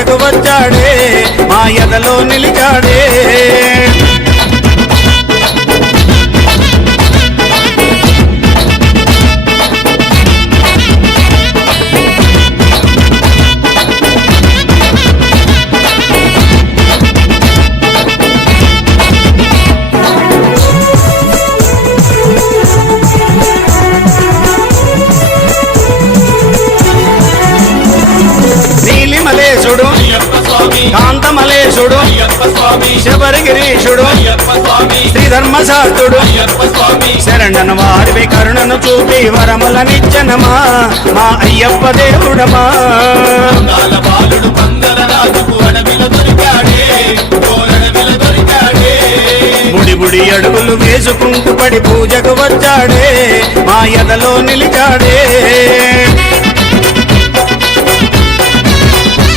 పూజకు వచ్చాడే మా ఎదలో నిలిచాడే నీలిమలేశుడు కాంతమలేశుడు శబరిగిరీశుడు శ్రీధర్మశాస్త్రుడు శరణను వారివి కరుణను చూపి వరములనిచ్చనమా మా అయ్యప్ప దేవుడమా బుడి బుడి అడుగులు వేసుకుంటూ పడి పూజకు వచ్చాడే మా ఎదలో నిలిచాడే